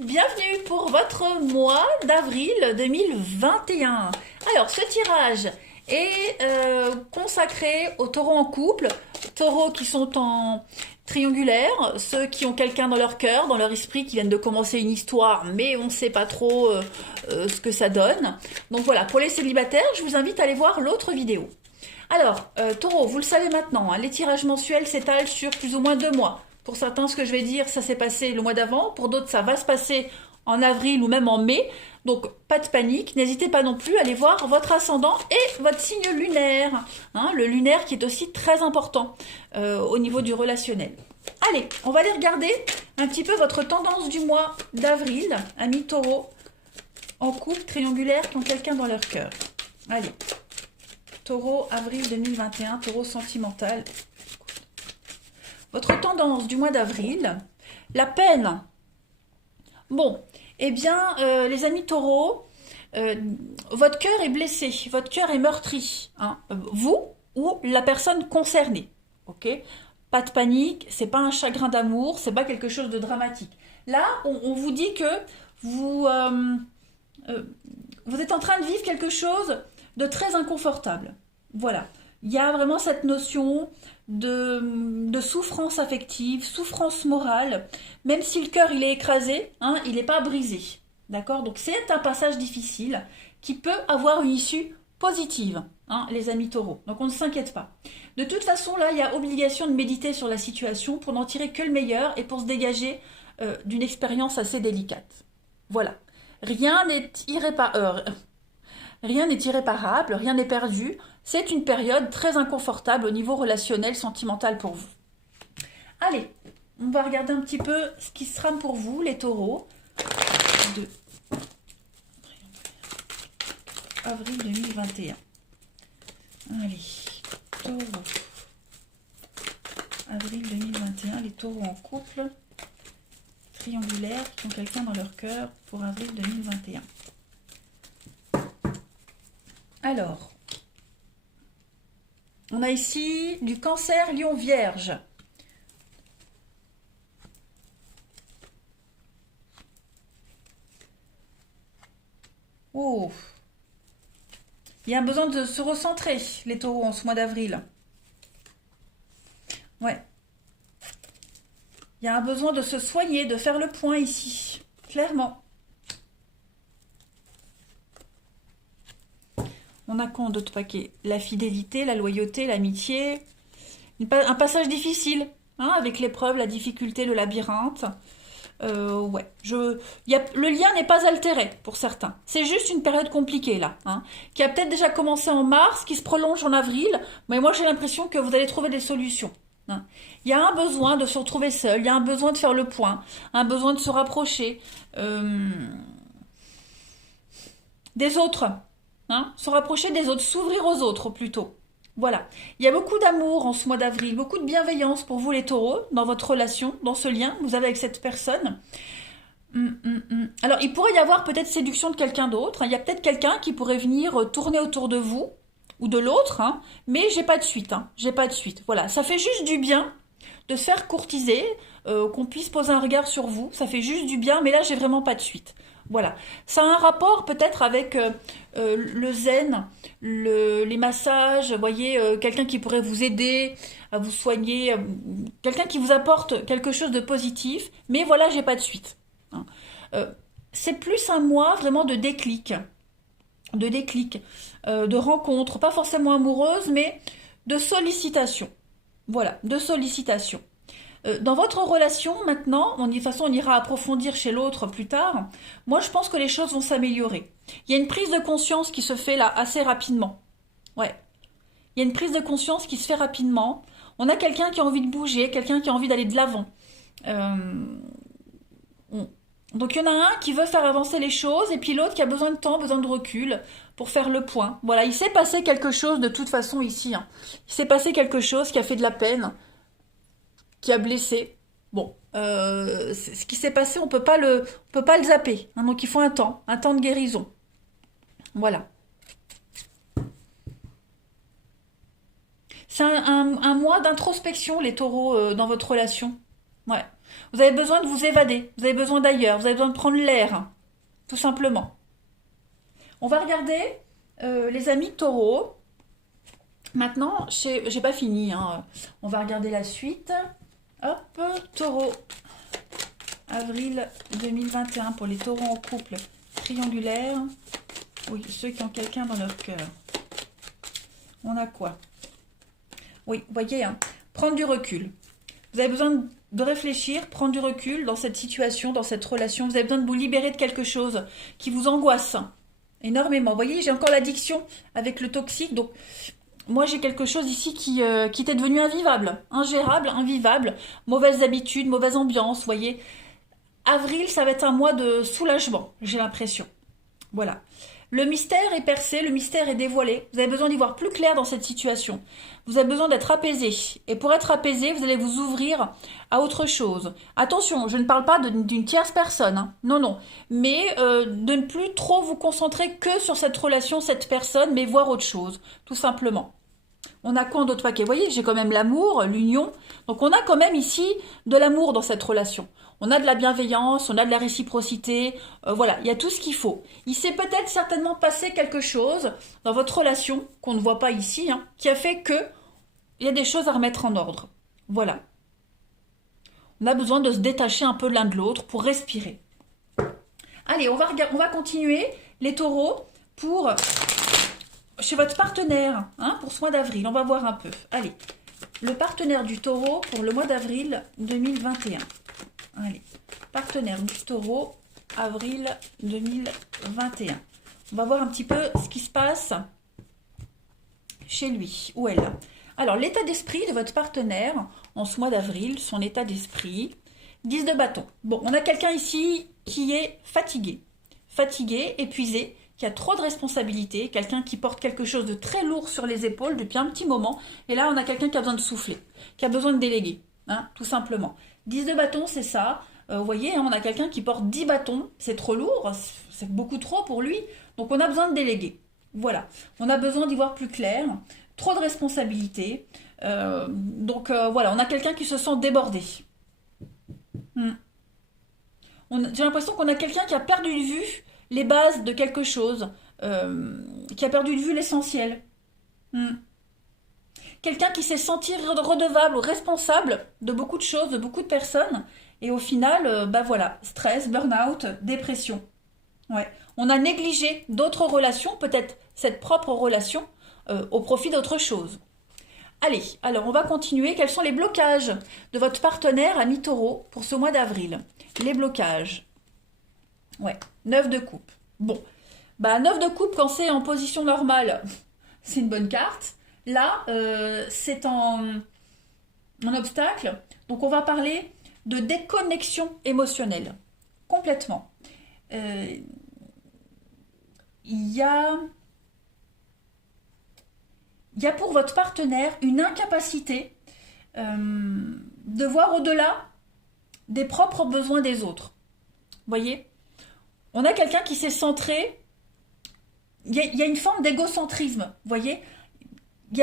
bienvenue pour votre mois d'avril 2021. Alors, ce tirage est consacré aux taureaux en couple, taureaux qui sont en triangulaire, ceux qui ont quelqu'un dans leur cœur, dans leur esprit, qui viennent de commencer une histoire, mais on ne sait pas trop ce que ça donne. Donc voilà, pour les célibataires, je vous invite à aller voir l'autre vidéo. Alors, taureau, vous le savez maintenant, hein, les tirages mensuels s'étalent sur plus ou moins 2 mois. Pour certains, ce que je vais dire, ça s'est passé le mois d'avant. Pour d'autres, ça va se passer en avril ou même en mai. Donc, pas de panique. N'hésitez pas non plus à aller voir votre ascendant et votre signe lunaire. Hein, le lunaire qui est aussi très important au niveau du relationnel. Allez, on va aller regarder un petit peu votre tendance du mois d'avril, amis taureaux, en couple triangulaire qui ont quelqu'un dans leur cœur. Allez, taureau, avril 2021, taureau sentimental. Votre tendance du mois d'avril, la peine. Bon, eh bien, les amis taureaux, votre cœur est blessé, votre cœur est meurtri. Hein, vous ou la personne concernée. Ok? Pas de panique, c'est pas un chagrin d'amour, c'est pas quelque chose de dramatique. Là, on vous dit que vous êtes en train de vivre quelque chose de très inconfortable. Voilà. Il y a vraiment cette notion de souffrance affective, souffrance morale, même si le cœur il est écrasé, hein, il n'est pas brisé. D'accord? Donc c'est un passage difficile qui peut avoir une issue positive, hein, les amis taureaux. Donc on ne s'inquiète pas. De toute façon, là, il y a obligation de méditer sur la situation pour n'en tirer que le meilleur et pour se dégager d'une expérience assez délicate. Voilà. Rien n'est irréparable, rien n'est perdu. C'est une période très inconfortable au niveau relationnel, sentimental pour vous. Allez, on va regarder un petit peu ce qui sera pour vous, les taureaux, de avril 2021. Allez, taureaux. Avril 2021, les taureaux en couple, triangulaires, qui ont quelqu'un dans leur cœur pour avril 2021. Alors, on a ici du cancer, lion, vierge. Oh, il y a un besoin de se recentrer, les taureaux, en ce mois d'avril. Ouais. Il y a un besoin de se soigner, de faire le point ici, clairement. On a quoi en d'autres paquets? La fidélité, la loyauté, l'amitié. Un passage difficile, hein, avec l'épreuve, la difficulté, le labyrinthe. Ouais. Le lien n'est pas altéré pour certains. C'est juste une période compliquée là, hein, qui a peut-être déjà commencé en mars, qui se prolonge en avril. Mais moi j'ai l'impression que vous allez trouver des solutions. Hein. Il y a un besoin de se retrouver seul, il y a un besoin de faire le point, un besoin de se rapprocher des autres. Hein, se rapprocher des autres, s'ouvrir aux autres plutôt. Voilà. Il y a beaucoup d'amour en ce mois d'avril, beaucoup de bienveillance pour vous les taureaux, dans votre relation, dans ce lien que vous avez avec cette personne. Alors, il pourrait y avoir peut-être séduction de quelqu'un d'autre. Hein. Il y a peut-être quelqu'un qui pourrait venir tourner autour de vous ou de l'autre, hein, mais j'ai pas de suite. Hein. J'ai pas de suite. Voilà. Ça fait juste du bien de se faire courtiser, qu'on puisse poser un regard sur vous. Ça fait juste du bien, mais là, j'ai vraiment pas de suite. Voilà. Ça a un rapport peut-être avec le zen, les massages, vous voyez, quelqu'un qui pourrait vous aider à vous soigner, quelqu'un qui vous apporte quelque chose de positif, mais voilà, j'ai pas de suite. Hein. C'est plus un mois vraiment de déclic, de rencontre, pas forcément amoureuse, mais de sollicitation. Voilà, de sollicitation. Dans votre relation, maintenant, de toute façon, on ira approfondir chez l'autre plus tard. Moi, je pense que les choses vont s'améliorer. Il y a une prise de conscience qui se fait là assez rapidement. Ouais. Il y a une prise de conscience qui se fait rapidement. On a quelqu'un qui a envie de bouger, quelqu'un qui a envie d'aller de l'avant. Donc, il y en a un qui veut faire avancer les choses et puis l'autre qui a besoin de temps, besoin de recul pour faire le point. Voilà, il s'est passé quelque chose de toute façon ici. Hein. Il s'est passé quelque chose qui a fait de la peine, qui a blessé. Bon, ce qui s'est passé, on peut pas le zapper. Hein, donc il faut un temps de guérison. Voilà. C'est un mois d'introspection, les taureaux, dans votre relation. Ouais. Vous avez besoin de vous évader, vous avez besoin d'ailleurs, vous avez besoin de prendre l'air, hein, tout simplement. On va regarder les amis taureaux. Maintenant, j'ai pas fini, hein. On va regarder la suite. Hop, taureau. Avril 2021 pour les taureaux en couple triangulaire. Oui, ceux qui ont quelqu'un dans leur cœur. On a quoi? Oui, vous voyez, hein, prendre du recul. Vous avez besoin de réfléchir, prendre du recul dans cette situation, dans cette relation. Vous avez besoin de vous libérer de quelque chose qui vous angoisse énormément. Vous voyez, j'ai encore l'addiction avec le toxique. Donc, moi, j'ai quelque chose ici qui était devenu invivable, ingérable, invivable. Mauvaises habitudes, mauvaise ambiance, vous voyez. Avril, ça va être un mois de soulagement, j'ai l'impression. Voilà. Le mystère est percé, le mystère est dévoilé. Vous avez besoin d'y voir plus clair dans cette situation. Vous avez besoin d'être apaisé. Et pour être apaisé, vous allez vous ouvrir à autre chose. Attention, je ne parle pas d'une tierce personne. Hein. Non, non. Mais de ne plus trop vous concentrer que sur cette relation, cette personne, mais voir autre chose, tout simplement. On a quoi en d'autres paquets? Vous voyez, j'ai quand même l'amour, l'union. Donc on a quand même ici de l'amour dans cette relation. On a de la bienveillance, on a de la réciprocité. Voilà, il y a tout ce qu'il faut. Il s'est peut-être certainement passé quelque chose dans votre relation, qu'on ne voit pas ici, hein, qui a fait que il y a des choses à remettre en ordre. Voilà. On a besoin de se détacher un peu l'un de l'autre pour respirer. Allez, on va continuer les taureaux pour... chez votre partenaire, hein, pour ce mois d'avril, on va voir un peu. Allez, le partenaire du taureau pour le mois d'avril 2021. Allez, partenaire du taureau, avril 2021. On va voir un petit peu ce qui se passe chez lui ou elle. Alors, l'état d'esprit de votre partenaire en ce mois d'avril, son état d'esprit, 10 de bâton. Bon, on a quelqu'un ici qui est fatigué, épuisé, qui a trop de responsabilités, quelqu'un qui porte quelque chose de très lourd sur les épaules depuis un petit moment. Et là, on a quelqu'un qui a besoin de souffler, qui a besoin de déléguer, hein, tout simplement. 10 de bâton, c'est ça. Vous voyez, hein, on a quelqu'un qui porte 10 bâtons. C'est trop lourd, c'est beaucoup trop pour lui. Donc, on a besoin de déléguer. Voilà. On a besoin d'y voir plus clair. Trop de responsabilités. Voilà, on a quelqu'un qui se sent débordé. J'ai l'impression qu'on a quelqu'un qui a perdu de vue les bases de quelque chose, qui a perdu de vue l'essentiel. Quelqu'un qui s'est senti redevable ou responsable de beaucoup de choses, de beaucoup de personnes, et au final, voilà, stress, burn-out, dépression. Ouais. On a négligé d'autres relations, peut-être cette propre relation, au profit d'autre chose. Allez, alors on va continuer. Quels sont les blocages de votre partenaire à mi-taureau pour ce mois d'avril? Les blocages. Ouais, 9 de coupe. Bon, 9 de coupe quand c'est en position normale, c'est une bonne carte. Là, c'est en obstacle. Donc on va parler de déconnexion émotionnelle. Complètement. Il y a pour votre partenaire une incapacité de voir au-delà des propres besoins des autres. Vous voyez? On a quelqu'un qui s'est centré, il y a une forme d'égocentrisme, vous voyez? Il y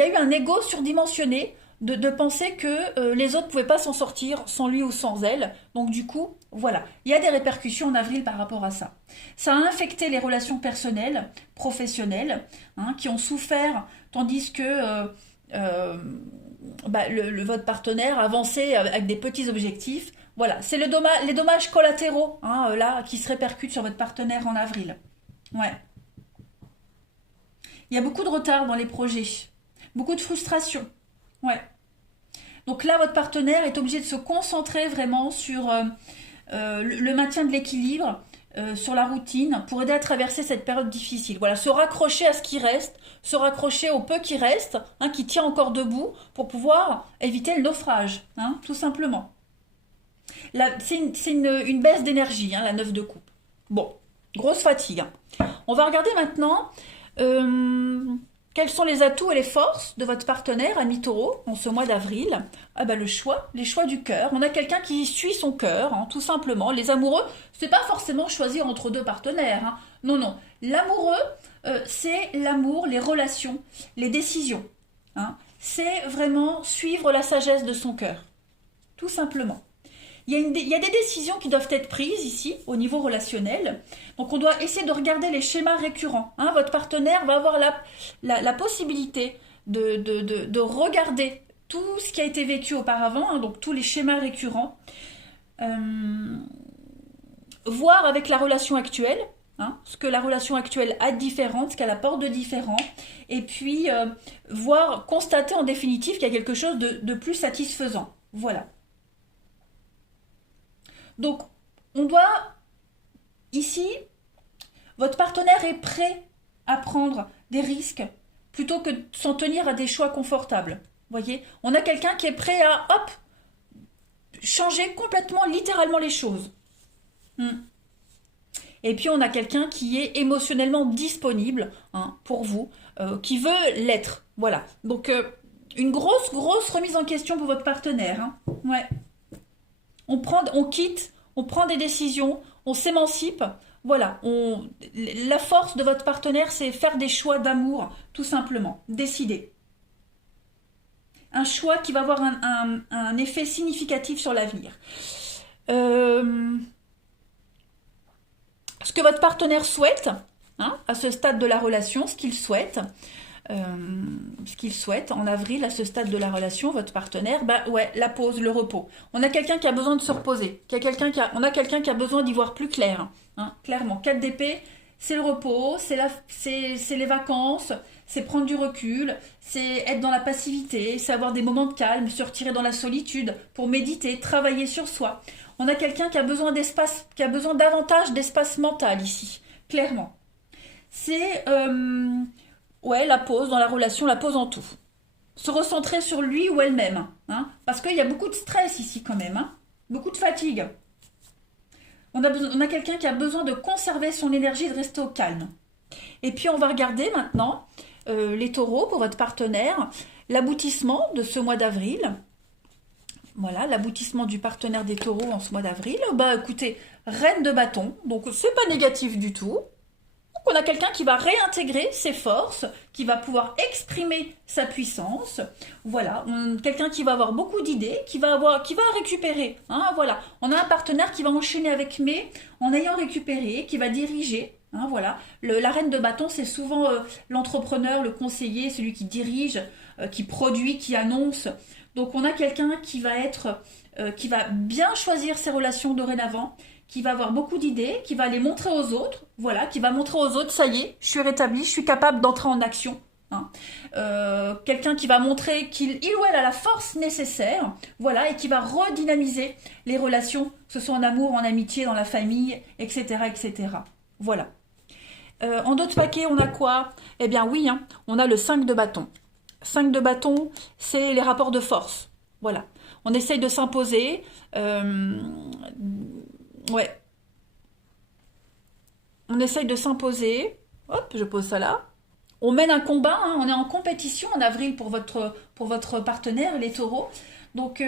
a eu un égo surdimensionné de penser que les autres ne pouvaient pas s'en sortir sans lui ou sans elle. Donc du coup, voilà, il y a des répercussions en avril par rapport à ça. Ça a infecté les relations personnelles, professionnelles, hein, qui ont souffert, tandis que votre partenaire avançait avec des petits objectifs. Voilà, c'est les dommages collatéraux, hein, là, qui se répercutent sur votre partenaire en avril. Ouais. Il y a beaucoup de retard dans les projets, beaucoup de frustration. Ouais. Donc là, votre partenaire est obligé de se concentrer vraiment sur le maintien de l'équilibre, sur la routine, pour aider à traverser cette période difficile. Voilà, se raccrocher à ce qui reste, se raccrocher au peu qui reste, hein, qui tient encore debout, pour pouvoir éviter le naufrage, hein, tout simplement. C'est une baisse d'énergie, hein, la 9 de coupe. Bon, grosse fatigue. Hein. On va regarder maintenant quels sont les atouts et les forces de votre partenaire à mi-taureau en ce mois d'avril. Le choix, les choix du cœur. On a quelqu'un qui suit son cœur, hein, tout simplement. Les amoureux, c'est pas forcément choisir entre deux partenaires. Hein. Non, non. L'amoureux, c'est l'amour, les relations, les décisions. Hein. C'est vraiment suivre la sagesse de son cœur. Tout simplement. il y a des décisions qui doivent être prises ici, au niveau relationnel. Donc, on doit essayer de regarder les schémas récurrents. Hein. Votre partenaire va avoir la possibilité de regarder tout ce qui a été vécu auparavant, hein, donc tous les schémas récurrents. Voir avec la relation actuelle, hein, ce que la relation actuelle a de différent, ce qu'elle apporte de différent, et puis voir, constater en définitive qu'il y a quelque chose de plus satisfaisant. Voilà. Donc, on doit, ici, votre partenaire est prêt à prendre des risques plutôt que de s'en tenir à des choix confortables. Voyez, on a quelqu'un qui est prêt à, hop, changer complètement, littéralement les choses. Et puis on a quelqu'un qui est émotionnellement disponible, hein, pour vous, qui veut l'être. Voilà. Donc une grosse remise en question pour votre partenaire. Hein. Ouais. On quitte, on prend des décisions, on s'émancipe. Voilà. La force de votre partenaire, c'est faire des choix d'amour, tout simplement. Décider. Un choix qui va avoir un effet significatif sur l'avenir. Ce que votre partenaire souhaite, hein, à ce stade de la relation, ce qu'il souhaite en avril, à ce stade de la relation, votre partenaire, bah ouais, la pause, le repos. On a quelqu'un qui a besoin de se reposer, on a quelqu'un qui a besoin d'y voir plus clair, hein, clairement. 4 d'épée, c'est le repos, c'est les vacances, c'est prendre du recul, c'est être dans la passivité, c'est avoir des moments de calme, se retirer dans la solitude pour méditer, travailler sur soi. On a quelqu'un qui a besoin d'espace, qui a besoin davantage d'espace mental ici, clairement. C'est ouais, la pause dans la relation, la pause en tout. Se recentrer sur lui ou elle-même, hein, parce qu'il y a beaucoup de stress ici quand même, hein, beaucoup de fatigue. On a quelqu'un qui a besoin de conserver son énergie, de rester au calme. Et puis on va regarder maintenant les taureaux pour votre partenaire, l'aboutissement de ce mois d'avril. Voilà, l'aboutissement du partenaire des taureaux en ce mois d'avril. Bah écoutez, reine de bâton, donc c'est pas négatif du tout. Donc on a quelqu'un qui va réintégrer ses forces, qui va pouvoir exprimer sa puissance. Voilà, quelqu'un qui va avoir beaucoup d'idées, qui va récupérer. Hein, voilà, on a un partenaire qui va enchaîner avec mais en ayant récupéré, qui va diriger. Hein, voilà, la reine de bâton, c'est souvent l'entrepreneur, le conseiller, celui qui dirige, qui produit, qui annonce. Donc on a quelqu'un qui va bien choisir ses relations dorénavant, qui va avoir beaucoup d'idées, qui va les montrer aux autres, voilà, qui va montrer aux autres, ça y est, je suis rétabli, je suis capable d'entrer en action. Hein. Quelqu'un qui va montrer qu'il ou elle a la force nécessaire, voilà, et qui va redynamiser les relations, que ce soit en amour, en amitié, dans la famille, etc., etc. Voilà. En d'autres paquets, on a quoi? Eh bien oui, hein, on a le 5 de bâton. 5 de bâton, c'est les rapports de force. Voilà. On essaye de s'imposer. Ouais. On essaye de s'imposer. Hop, je pose ça là. On mène un combat. Hein, on est en compétition en avril pour votre partenaire, les taureaux. Donc,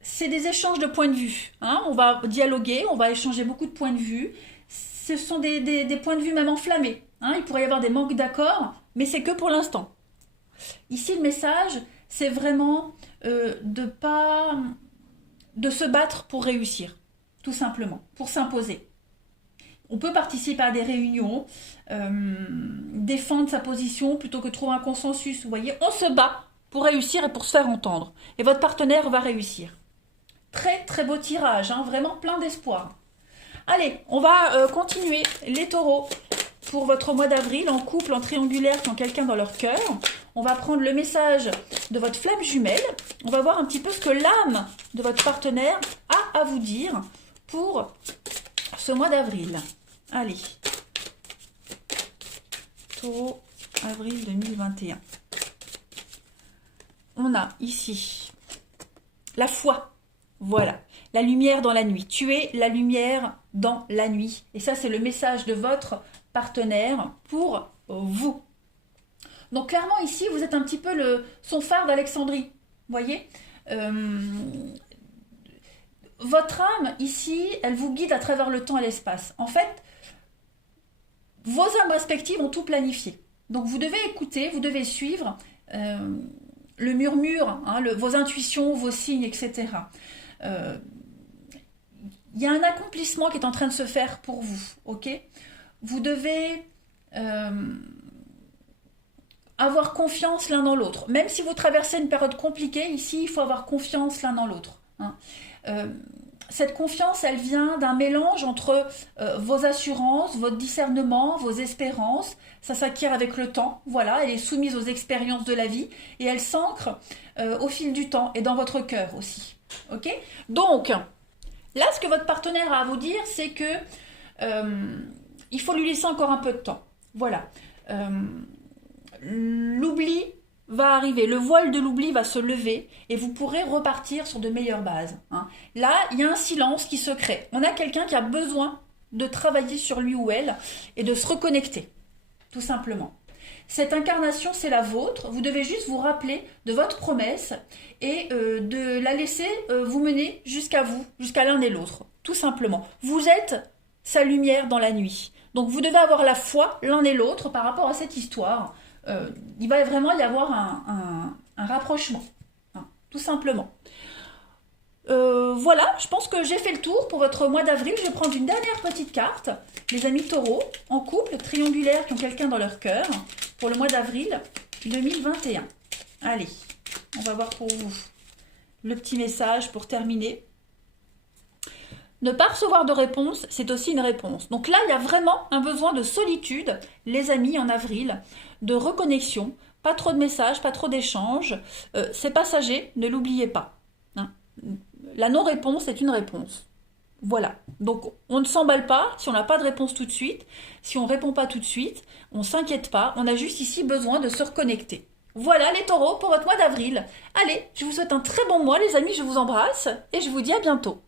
c'est des échanges de points de vue. Hein, on va dialoguer, on va échanger beaucoup de points de vue. Ce sont des points de vue même enflammés. Hein, il pourrait y avoir des manques d'accord, mais c'est que pour l'instant. Ici, le message, c'est vraiment de se battre pour réussir, tout simplement, pour s'imposer. On peut participer à des réunions, défendre sa position plutôt que trouver un consensus. Vous voyez, on se bat pour réussir et pour se faire entendre. Et votre partenaire va réussir. Très, très beau tirage, hein, vraiment plein d'espoir. Allez, on va continuer les taureaux. Pour votre mois d'avril, en couple, en triangulaire, qui ont quelqu'un dans leur cœur. On va prendre le message de votre flamme jumelle. On va voir un petit peu ce que l'âme de votre partenaire a à vous dire pour ce mois d'avril. Allez. Taureau, avril 2021. On a ici la foi. Voilà. La lumière dans la nuit. Tu es la lumière dans la nuit. Et ça, c'est le message de votre partenaire pour vous. Donc clairement ici, vous êtes un petit peu son phare d'Alexandrie. Voyez, votre âme ici, elle vous guide à travers le temps et l'espace. En fait, vos âmes respectives ont tout planifié. Donc vous devez écouter, vous devez suivre le murmure, hein, vos intuitions, vos signes, etc. Il y a un accomplissement qui est en train de se faire pour vous, ok? Vous devez avoir confiance l'un dans l'autre. Même si vous traversez une période compliquée, ici, il faut avoir confiance l'un dans l'autre. Hein. Cette confiance, elle vient d'un mélange entre vos assurances, votre discernement, vos espérances. Ça s'acquiert avec le temps. Voilà, elle est soumise aux expériences de la vie et elle s'ancre au fil du temps et dans votre cœur aussi. Ok? Donc, là, ce que votre partenaire a à vous dire, c'est que il faut lui laisser encore un peu de temps. Voilà. L'oubli va arriver, le voile de l'oubli va se lever et vous pourrez repartir sur de meilleures bases. Hein. Là, il y a un silence qui se crée. On a quelqu'un qui a besoin de travailler sur lui ou elle et de se reconnecter, tout simplement. Cette incarnation, c'est la vôtre. Vous devez juste vous rappeler de votre promesse et de la laisser vous mener jusqu'à vous, jusqu'à l'un et l'autre, tout simplement. Vous êtes sa lumière dans la nuit. Donc vous devez avoir la foi l'un et l'autre par rapport à cette histoire. Il va vraiment y avoir un rapprochement, hein, tout simplement. Voilà, je pense que j'ai fait le tour pour votre mois d'avril. Je vais prendre une dernière petite carte. Les amis taureaux, en couple, triangulaires, qui ont quelqu'un dans leur cœur, pour le mois d'avril 2021. Allez, on va voir pour vous le petit message pour terminer. Ne pas recevoir de réponse, c'est aussi une réponse. Donc là, il y a vraiment un besoin de solitude, les amis, en avril, de reconnexion, pas trop de messages, pas trop d'échanges. C'est passager, ne l'oubliez pas. Hein. La non-réponse est une réponse. Voilà. Donc, on ne s'emballe pas si on n'a pas de réponse tout de suite. Si on ne répond pas tout de suite, on ne s'inquiète pas. On a juste ici besoin de se reconnecter. Voilà les taureaux pour votre mois d'avril. Allez, je vous souhaite un très bon mois, les amis. Je vous embrasse et je vous dis à bientôt.